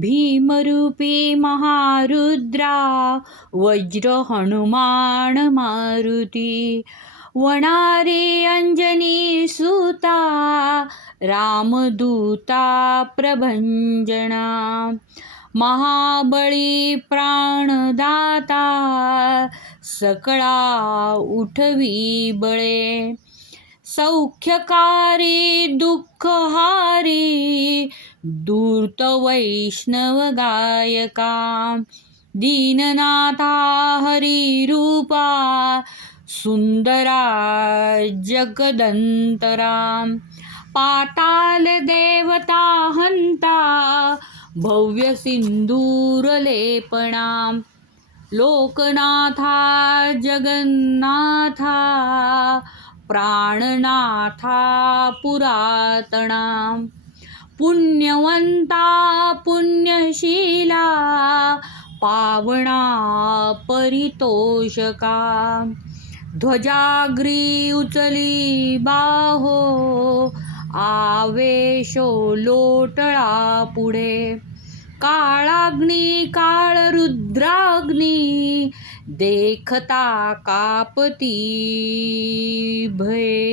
भीमरूपी महारुद्रा वज्र हनुमान मारुती वनारे अंजनी सुता रामदूता प्रभंजना महाबळी प्राणदाता सकळा उठवी बळे सौख्यकारी दुःखहारी दूर्त वैष्णव गायका दीननाथा हरी रूपा सुंदरा जगदंतरा पाताल देवता हंता भव्य सिंदूर लेपणा लोकनाथा जगन्नाथा प्राणनाथा पुरातना पुण्यवंता पुण्यशीला पावना परितोषका ध्वजाग्री उचली बाहो आवेशो लोटळा पुढे काळाग्नी काळ रुद्राग्नी देखता कापती भये.